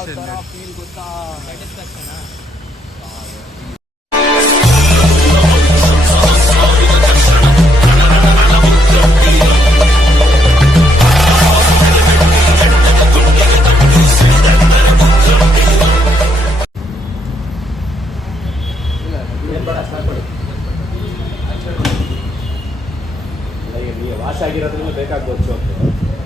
Reaction feel ಗೊತ್ತಾ satisfaction wash ಆಗಿರೋದ್ರಿಂದ ಬೇಕಾಗ್ಬೋದು ಸೋಪು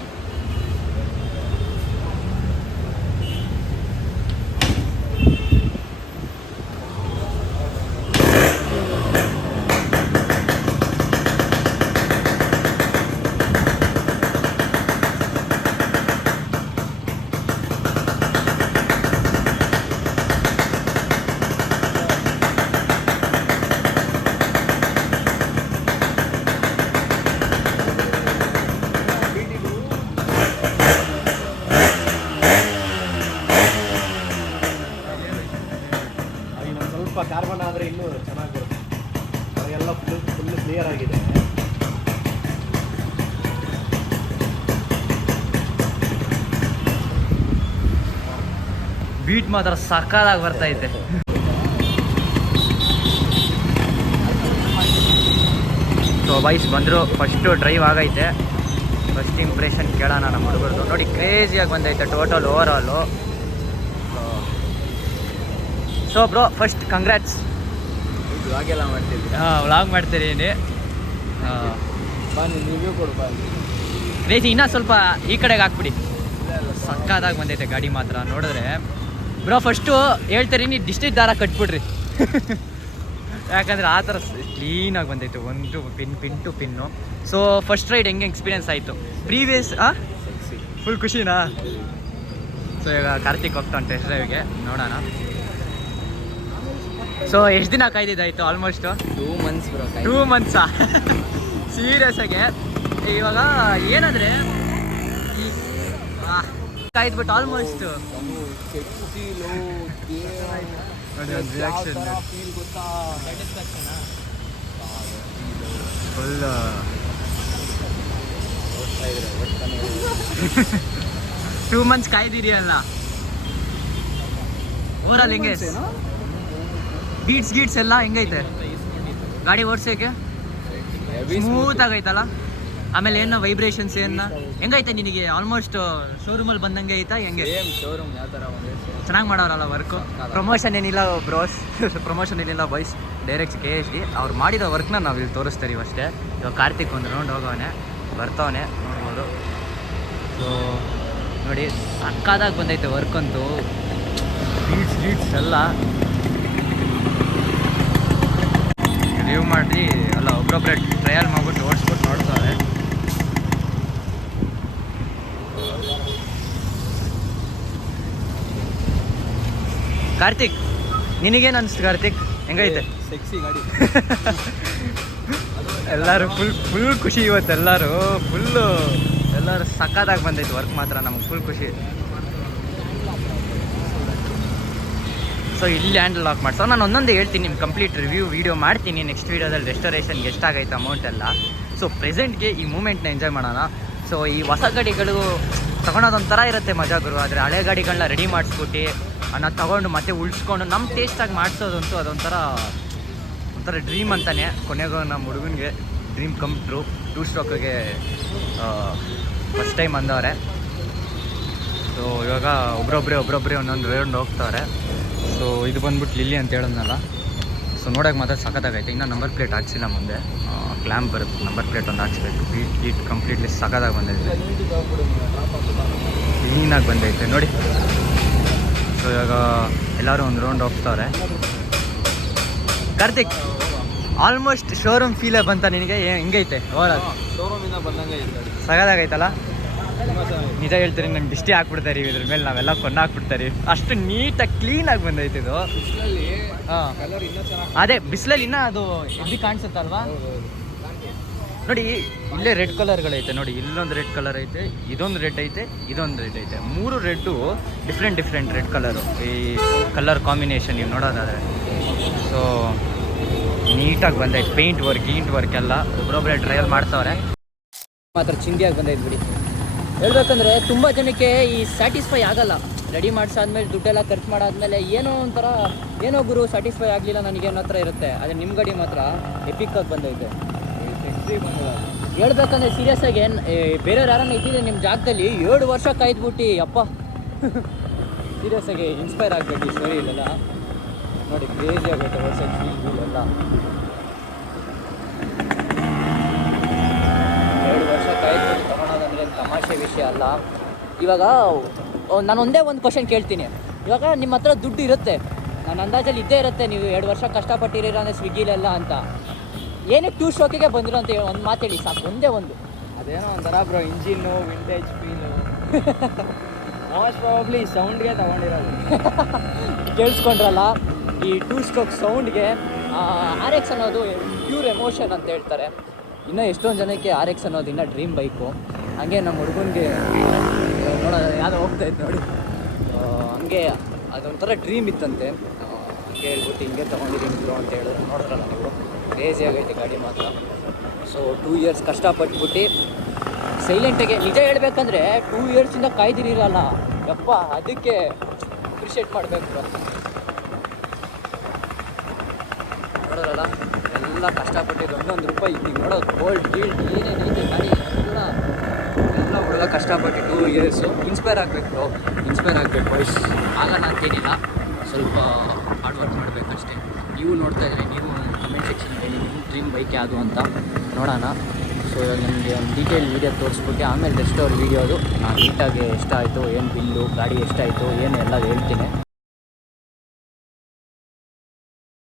ಕಾರ್ಬನ್ ಆದರೆ ಇನ್ನೂ ಚೆನ್ನಾಗಿ ಬರುತ್ತೆ ಫುಲ್ ಫುಲ್ ಕ್ಲಿಯರ್ ಆಗಿದೆ. ಬೀಟ್ ಮಾತ್ರ ಸಕ್ಕದಾಗಿ ಬರ್ತಾ ಐತೆ. ಸೊ ಬೈಸ್ ಬಂದರು. ಫಸ್ಟು ಡ್ರೈವ್ ಆಗೈತೆ. ಫಸ್ಟ್ ಇಂಪ್ರೆಷನ್ ಕೇಳೋಣ ನಮ್ಮ ಹುಡುಗರದು. ನೋಡಿ ಕ್ರೇಜಿಯಾಗಿ ಬಂದೈತೆ total overall so bro first congrats ಹಾಗೆಲ್ಲ ಮಾಡ್ತಿದ್ವಿ ಹಾಂ ವ್ಲಾಗ್ ಮಾಡ್ತಿದ್ದೀನಿ ಬನ್ನಿ ಕೊಡು ಇನ್ನೂ ಸ್ವಲ್ಪ ಈ ಕಡೆಗೆ ಹಾಕ್ಬಿಡಿ. ಸಕ್ಕದಾಗಿ ಬಂದೈತೆ ಗಾಡಿ ಮಾತ್ರ ನೋಡಿದ್ರೆ. ಬ್ರೋ ಫಸ್ಟು ಹೇಳ್ತೀರಿ ಡಿಸ್ಟಿಕ್ ದಾರ ಕಟ್ಬಿಡ್ರಿ. ಯಾಕಂದ್ರೆ ಆ ಥರ ಕ್ಲೀನಾಗಿ ಬಂದೈತೆ ಒಂದು pin pin to pin so first ride ಹೆಂಗೆ ಎಕ್ಸ್ಪೀರಿಯನ್ಸ್ ಆಯಿತು? ಪ್ರೀವಿಯಸ್ ಆ? ಫುಲ್ ಖುಷಿನಾ? ಸೊ ಈಗ ಕಾರ್ತಿಕ್ ಹೋಗ್ತಾನೆ ಟೆಸ್ಟ್ ಡ್ರೈವ್ಗೆ ನೋಡೋಣ. ಸೊ ಎಷ್ಟು ದಿನ ಕಾಯ್ದಿದ್ದಾಯ್ತು almost two months bro two ಮಂತ್ಸಾ serious ಆಗಿ? ಇವಾಗ ಏನಂದ್ರೆ? ಈ ಆ, ಕಾಯ್ದ್ಬಿಟ್ಟು ಆಲ್ಮೋಸ್ಟ್ ಟೂ ಮಂತ್ಸ್ ಕಾಯ್ದಿರಿಯಲ್ಲ ಓವರಾಲ್ ಹೆಂಗೆ? ಬೀಟ್ಸ್ ಗೀಟ್ಸ್ ಎಲ್ಲ ಹೆಂಗೈತೆ? ಗಾಡಿ ಓಡಿಸೋಕೆ? ಸ್ಮೂತ್ ಆಗೈತಲ್ಲ? ಆಮೇಲೆ ಏನೋ ವೈಬ್ರೇಷನ್ಸ್ ಏನ? ಹೆಂಗೈತೆ ನಿನಗೆ? ಆಲ್ಮೋಸ್ಟ್ ಶೋರೂಮಲ್ಲಿ ಬಂದಂಗೆ ಐತಾ ಹೆಂಗೆ? ಚೆನ್ನಾಗಿ ಮಾಡೋರಲ್ಲ ವರ್ಕು ಪ್ರಮೋಷನ್ ಏನಿಲ್ಲ ಬ್ರೋಸ್ ಪ್ರಮೋಷನ್ ಏನಿಲ್ಲ boys direct K H D ಅವ್ರು ಮಾಡಿದ ವರ್ಕ್ನ ನಾವು ಇಲ್ಲಿ ತೋರಿಸ್ತೀವಿ ಅಷ್ಟೇ. ಇವಾಗ ಕಾರ್ತಿಕ್ ಒಂದು ರೌಂಡ್ ಹೋಗವನೆ ಬರ್ತಾವನೆ ನೋಡ್ಬೋದು. ಸೊ ನೋಡಿ ಸಕ್ಕದಾಗಿ ಬಂದೈತೆ ವರ್ಕ್ ಅಂತೂ. ಬೀಟ್ಸ್ ಗೀಟ್ಸ್ ಎಲ್ಲ. ರಿವ್ಯೂ ಮಾಡಿ ಅಲ್ಲ ಒಬ್ಬೊಬ್ಬರೇ ಟ್ರಯಲ್ ಮಾಡ್ಬಿಟ್ಟು ಓಡಿಸ್ಬಿಟ್ಟು ನೋಡ್ತಾರೆ. ಕಾರ್ತಿಕ್ ನಿನಗೇನು ಅನಿಸ್ತು ಕಾರ್ತಿಕ್? ಹೆಂಗೈತೆ? ಸೆಕ್ಸಿ ಗಾಡಿ. ಎಲ್ಲರೂ ಫುಲ್ ಫುಲ್ ಖುಷಿ ಇವತ್ತು ಎಲ್ಲರೂ. ಫುಲ್ಲು ಎಲ್ಲರೂ ಸಖತ್ತಾಗಿ ಬಂದೈತೆ ವರ್ಕ್ ಮಾತ್ರ ನಮ್ಗೆ ಫುಲ್ ಖುಷಿ. ಸೊ ಇಲ್ಲಿ ಹ್ಯಾಂಡಲ್ ಲಾಕ್ ಮಾಡ್ಸೋ ನಾನು ಒಂದೊಂದು ಹೇಳ್ತೀನಿ ನಿಮ್ಮ ಕಂಪ್ಲೀಟ್ ರಿವ್ಯೂ ವೀಡಿಯೋ ಮಾಡ್ತೀನಿ. ನೆಕ್ಸ್ಟ್ ವೀಡಿಯೋದಲ್ಲಿ ರೆಸ್ಟೋರೇಷನ್ಗೆ ಎಷ್ಟಾಗೈತೆ ಅಮೌಂಟ್ ಎಲ್ಲ. ಸೊ ಪ್ರೆಸೆಂಟ್ಗೆ ಈ ಮೂಮೆಂಟ್ನ ಎಂಜಾಯ್ ಮಾಡೋಣ. ಸೊ ಈ ಹೊಸ ಗಾಡಿಗಳು ತೊಗೊಳೋದೊಂಥರ ಇರುತ್ತೆ ಮಜಾ ಗುರು. ಆದರೆ ಹಳೆ ಗಾಡಿಗಳನ್ನ ರೆಡಿ ಮಾಡಿಸ್ಬಿಟ್ಟು ಅನ್ನ ತೊಗೊಂಡು ಮತ್ತೆ ಉಳಿಸ್ಕೊಂಡು ನಮ್ಮ ಟೇಸ್ಟಾಗಿ ಮಾಡಿಸೋದಂತೂ ಅದೊಂಥರ, ಒಂಥರ ಡ್ರೀಮ್ ಅಂತಾನೆ. ಕೊನೆಗೂ ನಮ್ಮ ಹುಡುಗನಿಗೆ ಡ್ರೀಮ್ ಕಮ್ ಟ್ರೂ ಟೂ ಸ್ಟ್ರೋಕಿಗೆ ಫಸ್ಟ್ ಟೈಮ್ ಅಂದವ್ರೆ. ಸೊ ಇವಾಗ ಒಬ್ರೊಬ್ಬರೇ ಒಬ್ರೊಬ್ಬರೇ ಒಂದೊಂದು ರೌಂಡ್ ಹೋಗ್ತವ್ರೆ ಸೊ ಇದು ಬಂದ್ಬಿಟ್ಟು ಲಿಲ್ಲಿ ಅಂತ ಹೇಳೋದ್ನಲ್ಲ. ಸೊ ನೋಡೋಕೆ ಮಾತ್ರ ಸಖತ್ತಾಗೈತೆ. ಇನ್ನೂ ನಂಬರ್ ಪ್ಲೇಟ್ ಹಾಕ್ಸಿಲ್ಲ ಮುಂದೆ. ಕ್ಲ್ಯಾಂಪ್ ಬರುತ್ತೆ. ನಂಬರ್ ಪ್ಲೇಟ್ ಒಂದು ಹಾಕ್ಸ್ಬೇಕು. ಬೀಟ್ ಗೀಟ್ ಕಂಪ್ಲೀಟ್ಲಿ ಸಖತ್ತಾಗಿ ಬಂದೈತೆ ಕ್ಲೀನಾಗಿ ಬಂದೈತೆ. ನೋಡಿ. ಸೊ ಇವಾಗ ಎಲ್ಲರೂ ಒಂದು ರೌಂಡ್ ಹೋಗ್ತಾವ್ರೆ ಕಾರ್ತಿಕ್ ಆಲ್ಮೋಸ್ಟ್ ಶೋರೂಮ್ ಫೀಲೇ ಬಂತ ನಿನಗೆ? ಹೆಂಗೈತೆ? ಓವರಾಲ್ ಶೋರೂಮಿಂದ ಬಂದಂಗೆ ಸಗದಾಗೈತಲ್ಲ ನಿಜ ಹೇಳ್ತೀರಿ ನಂಗೆ ದಿಷ್ಟಿ ಹಾಕ್ಬಿಡ್ತಾರೆ ಇದ್ರ ಮೇಲೆ ನಾವೆಲ್ಲ ಕೊಂಡು ಹಾಕ್ಬಿಡ್ತಾರೆ ಅಷ್ಟು ನೀಟಾಗಿ ಕ್ಲೀನಾಗಿ ಬಂದೈತೆ ಇದು. ಅದೇ ಬಿಸಿಲಲ್ಲಿ ಇನ್ನೂ ಅದು ಎದ್ದು ಕಾಣಿಸುತ್ತಲ್ವಾ? ನೋಡಿ ಇಲ್ಲೇ ರೆಡ್ ಕಲರ್ಗಳೈತೆ ನೋಡಿ ಇಲ್ಲೊಂದು ರೆಡ್ ಕಲರ್ ಐತೆ ಇದೊಂದು ರೆಡ್ ಐತೆ ಇದೊಂದು ರೆಡ್ ಐತೆ. ಮೂರು red different different red colour ಈ ಕಲರ್ ಕಾಂಬಿನೇಷನ್ ನೀವು ನೋಡೋದಾದ್ರೆ. ಸೊ ನೀಟಾಗಿ ಬಂದೈತೆ ಪೇಂಟ್ ವರ್ಕ್ ಗೀಂಟ್ ವರ್ಕ್ ಎಲ್ಲ ಒಬ್ಬರೊಬ್ಬರೇ ಟ್ರಯಲ್ ಮಾಡ್ತಾವ್ರೆ ಮಾತ್ರ ಚಿಂದಿಯಾಗಿ ಬಂದೈತೆ ಬಿಡಿ. ಹೇಳ್ಬೇಕಂದ್ರೆ ತುಂಬ ಜನಕ್ಕೆ ಈ ಸ್ಯಾಟಿಸ್ಫೈ ಆಗಲ್ಲ. ರೆಡಿ ಮಾಡಿಸಾದ್ಮೇಲೆ ದುಡ್ಡೆಲ್ಲ ಖರ್ಚು ಮಾಡಾದ್ಮೇಲೆ ಏನೋ ಒಂಥರ ಏನೋ ಗುರು ಸ್ಯಾಟಿಸ್ಫೈ ಆಗಲಿಲ್ಲ ನನಗೆ ಅನ್ನೋ ಹತ್ರ ಇರುತ್ತೆ. ಆದರೆ ನಿಮ್ಮ ಗಾಡಿ ಮಾತ್ರ ಎಪಿಕ್ ಆಗಿ ಬಂದೈತೆ ಹೇಳ್ಬೇಕಂದ್ರೆ ಸೀರಿಯಸ್ ಆಗಿ ಏ, ಬೇರೆಯವ್ರು ಯಾರನ್ನ ಇದ್ದಿದ್ರೆ ನಿಮ್ಮ ಜಾಗದಲ್ಲಿ ಏಳು ವರ್ಷ ಕಾಯ್ದುಬಿಟ್ಟು ಅಪ್ಪ. ಸೀರಿಯಸ್ ಆಗಿ ಇನ್ಸ್ಪೈರ್ ಆಗಬೇಕು ಈ ಸ್ಟೋರಿ ಇಲ್ಲೆಲ್ಲ. ನೋಡಿ ಕ್ರೇಜಿ ಆಗುತ್ತೆ ವರ್ಷ ಇಲ್ಲೆಲ್ಲ ಏಳು ವರ್ಷ ಕಾಯ್ದುಬಿಟ್ಟು. ತಮಾಷೆ ವಿಷಯ ಅಲ್ಲ. ಇವಾಗ ನಾನು ಒಂದೇ ಒಂದು ಕ್ವಶನ್ ಕೇಳ್ತೀನಿ. ಇವಾಗ ನಿಮ್ಮ ಹತ್ರ ದುಡ್ಡು ಇರುತ್ತೆ. ನನ್ನ ಅಂದಾಜಲ್ಲಿ ಇದ್ದೇ ಇರುತ್ತೆ ನೀವು ಎರಡು ವರ್ಷ ಕಷ್ಟಪಟ್ಟಿರೋ ಅಂದರೆ ಸ್ವಿಗ್ಗಿಲೆಲ್ಲ ಅಂತ. ಏನಕ್ಕೆ ಟೂ ಶೋಕಿಗೆ ಬಂದರು ಅಂತ ಒಂದು ಮಾತು ಹೇಳಿ ಸಾಕು ಒಂದೇ ಒಂದು. ಅದೇನೋ ಒಂಥರ bro engine vintage feel most probably ಸೌಂಡ್ಗೆ ತಗೊಂಡಿರೋದು. ಕೇಳಿಸ್ಕೊಂಡ್ರಲ್ಲ ಈ ಟೂ ಸ್ಟ್ರೋಕ್ ಸೌಂಡ್ಗೆ ಆರ್ ಎಕ್ಸ್ ಅನ್ನೋದು ಪ್ಯೂರ್ ಎಮೋಷನ್ ಅಂತ ಹೇಳ್ತಾರೆ. ಇನ್ನೂ ಎಷ್ಟೊಂದು ಜನಕ್ಕೆ ಆರ್ ಎಕ್ಸ್ ಅನ್ನೋದು ಇನ್ನೂ ಡ್ರೀಮ್ ಬೈಕು ಹಂಗೆ ನಮ್ಮ ಹುಡುಗನಿಗೆ ನೋಡೋ ಯಾರೋ ಹೋಗ್ತಾ ಇತ್ತು ನೋಡಿ. ಹಂಗೆ ಅದೊಂಥರ ಡ್ರೀಮ್ ಇತ್ತಂತೆ. ಹಂಗೆ ಹೇಳ್ಬಿಟ್ಟು ಹಿಂಗೆ ತೊಗೊಂಡಿದ್ದೀನಿ ಅಂತ ಹೇಳಿದ್ರು ನೋಡಿದ್ರಲ್ಲ ನೀವು. ಕ್ರೇಜಿ ಆಗೈತೆ ಗಾಡಿ ಮಾತ್ರ. ಸೊ ಟೂ ಇಯರ್ಸ್ ಕಷ್ಟಪಟ್ಬಿಟ್ಟು ಸೈಲೆಂಟಾಗಿ ನಿಜ ಹೇಳಬೇಕಂದ್ರೆ ಟೂ ಇಯರ್ಸಿಂದ ಕಾಯ್ದಿರಲ್ಲ ಯಪ್ಪ, ಅದಕ್ಕೆ ಅಪ್ರಿಷಿಯೇಟ್ ಮಾಡಬೇಕು ನೋಡೋದಲ್ಲ ಎಲ್ಲ ಕಷ್ಟಪಟ್ಟಿದ್ದು ಒಂದೊಂದು ರೂಪಾಯಿ. ಈಗ ನೋಡೋದು ಗೋಲ್ಡ್ ಗೀಲ್ಡ್ ಏನೇನೈತೆ ಗಾಡಿ ಎಲ್ಲ ಎಲ್ಲ ಹುಡುಗ ಕಷ್ಟಪಟ್ಟು ಟೂ ಇನ್ಸ್ಪೈರ್ ಆಗಬೇಕು ಇನ್ಸ್ಪೈರ್ ಆಗಬೇಕು ವಯಸ್ಸು ಅಂತೇನಿಲ್ಲ. ಸ್ವಲ್ಪ ಹಾರ್ಡ್ ವರ್ಕ್ ಮಾಡಬೇಕಷ್ಟೇ. ನೀವು ನೋಡ್ತಾ ಇದ್ರೆ, ನೀವು ಕಮೆಂಟ್ ಸೆಕ್ಷನ್ಗೆ ನಿಮ್ಮ ಡ್ರೀಮ್ ಬೈಕ್ ಯಾವುದು ಅಂತ ನೋಡೋಣ. ಸೊ ಇವಾಗ ನಿಮಗೆ ಒಂದು ಡೀಟೇಲ್ ವೀಡಿಯೋ ತೋರಿಸ್ಬಿಟ್ಟು, ಆಮೇಲೆ ರೆಸ್ಟೋರ್ ವೀಡಿಯೋದು ನಾನು ನೀಟಾಗಿ ಎಷ್ಟಾಯಿತು, ಏನು ಬಿಲ್ಲು ಗಾಡಿ ಎಷ್ಟಾಯಿತು, ಏನು ಎಲ್ಲ ಹೇಳ್ತೀನಿ.